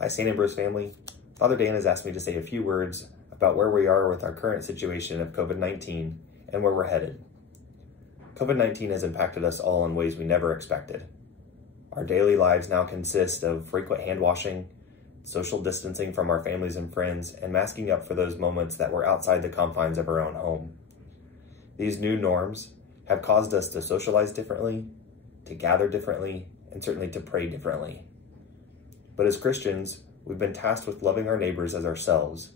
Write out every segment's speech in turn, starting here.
Hi, St. Ambrose family. Father Dan has asked me to say a few words about where we are with our current situation of COVID-19 and where we're headed. COVID-19 has impacted us all in ways we never expected. Our daily lives now consist of frequent hand washing, social distancing from our families and friends, and masking up for those moments that were outside the confines of our own home. These new norms have caused us to socialize differently, to gather differently, and certainly to pray differently. But as Christians, we've been tasked with loving our neighbors as ourselves.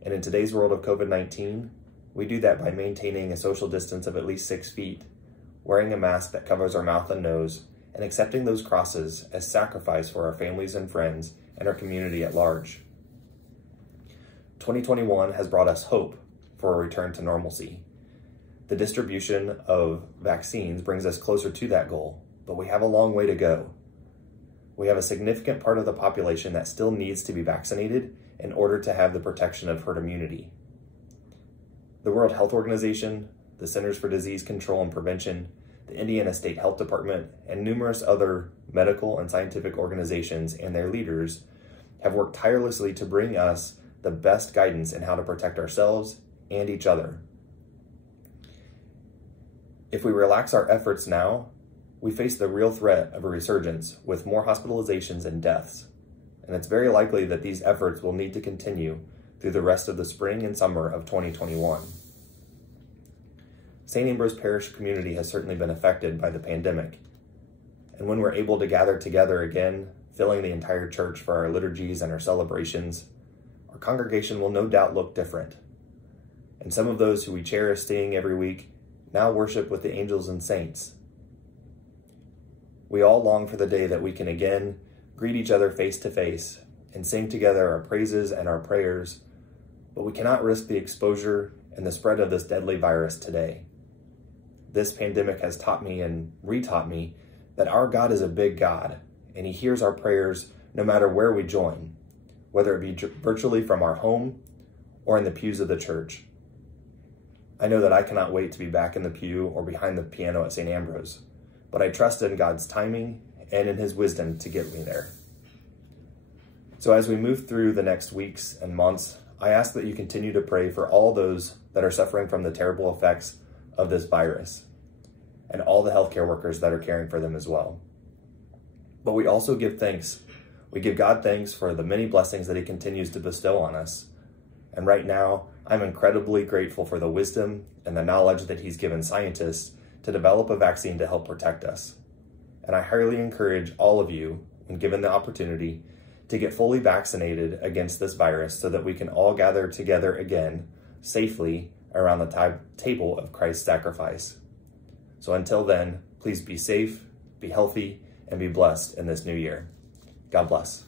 And in today's world of COVID-19, we do that by maintaining a social distance of at least 6 feet, wearing a mask that covers our mouth and nose, and accepting those crosses as sacrifice for our families and friends and our community at large. 2021 has brought us hope for a return to normalcy. The distribution of vaccines brings us closer to that goal, but we have a long way to go. We have a significant part of the population that still needs to be vaccinated in order to have the protection of herd immunity. The World Health Organization, the Centers for Disease Control and Prevention, the Indiana State Health Department, and numerous other medical and scientific organizations and their leaders have worked tirelessly to bring us the best guidance in how to protect ourselves and each other. If we relax our efforts now, we face the real threat of a resurgence with more hospitalizations and deaths. And it's very likely that these efforts will need to continue through the rest of the spring and summer of 2021. St. Ambrose Parish community has certainly been affected by the pandemic. And when we're able to gather together again, filling the entire church for our liturgies and our celebrations, our congregation will no doubt look different. And some of those who we cherish seeing every week now worship with the angels and saints. We all long for the day that we can again greet each other face to face and sing together our praises and our prayers, but we cannot risk the exposure and the spread of this deadly virus today. This pandemic has taught me and retaught me that our God is a big God, and he hears our prayers no matter where we join, whether it be virtually from our home or in the pews of the church. I know that I cannot wait to be back in the pew or behind the piano at St. Ambrose, but I trust in God's timing and in his wisdom to get me there. So as we move through the next weeks and months, I ask that you continue to pray for all those that are suffering from the terrible effects of this virus and all the healthcare workers that are caring for them as well. But we also give thanks. We give God thanks for the many blessings that he continues to bestow on us. And right now, I'm incredibly grateful for the wisdom and the knowledge that he's given scientists to develop a vaccine to help protect us. And I highly encourage all of you, when given the opportunity, to get fully vaccinated against this virus so that we can all gather together again safely around the table of Christ's sacrifice. So until then, please be safe, be healthy, and be blessed in this new year. God bless.